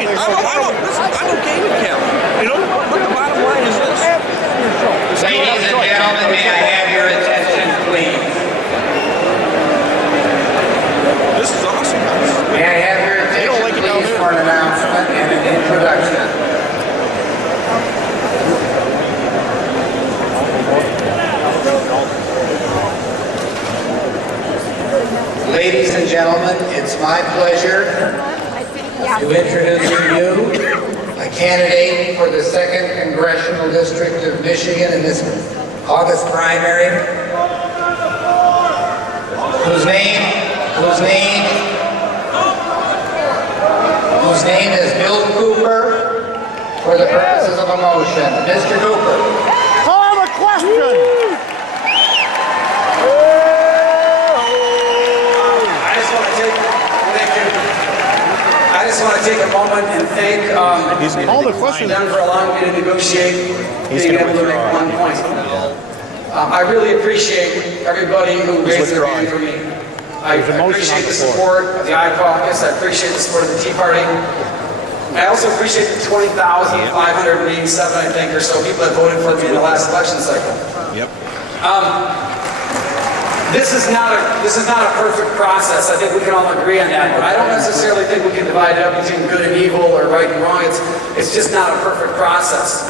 mean, listen, I'm okay with Kelly. You know, but the bottom line is this. Ladies and gentlemen, may I have your attention, please? This is awesome, guys. May I have your attention, please, for an announcement and an introduction? Ladies and gentlemen, it's my pleasure to introduce to you a candidate for the 2nd Congressional District of Michigan in this August primary, whose name is Bill Cooper, for the purposes of a motion. Mr. Cooper. I have a question. I just want to take a moment and thank them for allowing me to negotiate, being able to make 1 point. I really appreciate everybody who raised their hand for me. I appreciate the support of the I Caucus. I appreciate the support of the Tea Party. I also appreciate the 20,587, I think, or so people that voted for me in the last election cycle. Yep. This is not a perfect process. I think we can all agree on that. But I don't necessarily think we can divide it up between good and evil or right and wrong. It's just not a perfect process.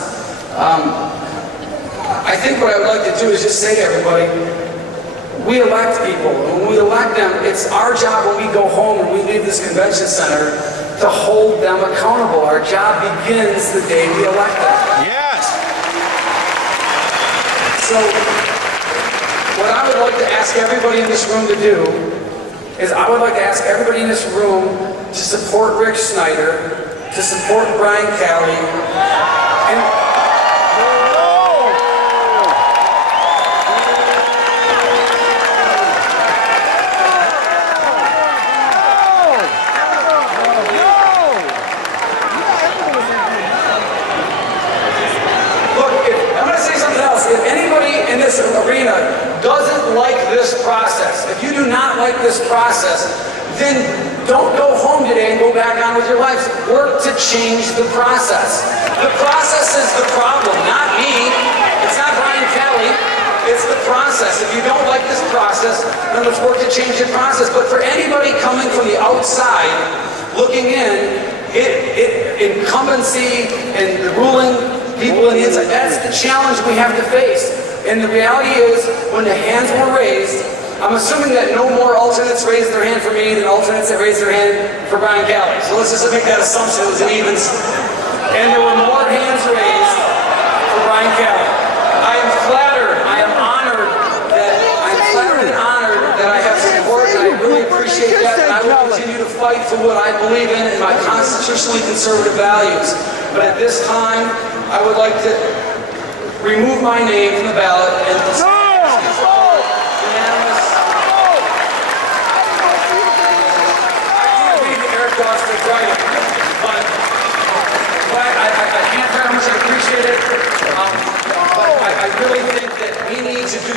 I think what I would like to do is just say to everybody, we elect people. When we elect them, it's our job when we go home and we leave this convention center to hold them accountable. Our job begins the day we elect them. Yes. So, what I would like to ask everybody in this room to do is I would like to ask everybody in this room to support Rick Snyder, to support Brian Kelly, and arena doesn't like this process. If you do not like this process, then don't go home today and go back on with your lives. Work to change the process. The process is the problem, not me. It's not Brian Kelly. It's the process. If you don't like this process, then let's work to change the process. But for anybody coming from the outside, looking in, incumbency and the ruling people on the inside, that's the challenge we have to face. And the reality is, when the hands were raised, I'm assuming that no more alternates raised their hand for me than alternates that raised their hand for Brian Kelly. So let's just make that assumption it was an even. And there were more hands raised for Brian Kelly. I am flattered, I am honored that I have support, and I really appreciate that, and I will continue to fight for what I believe in and my constitutionally conservative values. But at this time, I would like to remove my name from the ballot and unanimous. I can't read Eric Gostick's writing, but I can't tell how much I appreciate it. But I really think that we need to take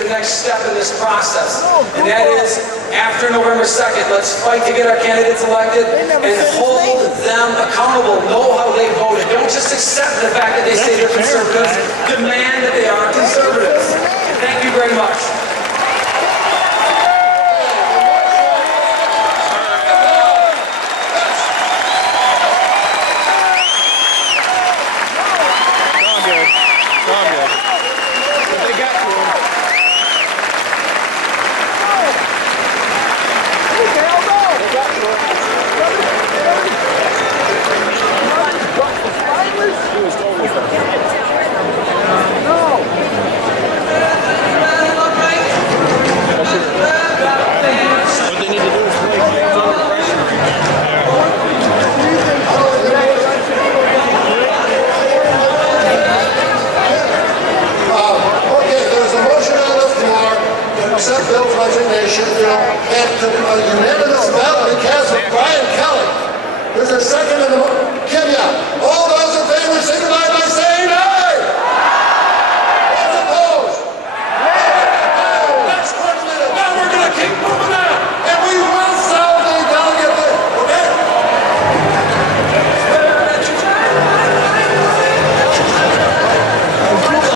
the next step in this process, and that is after November 2nd. Let's fight to get our candidates elected and hold them accountable. Know how they voted. Don't just accept the fact that they say they're conservatives. Demand that they are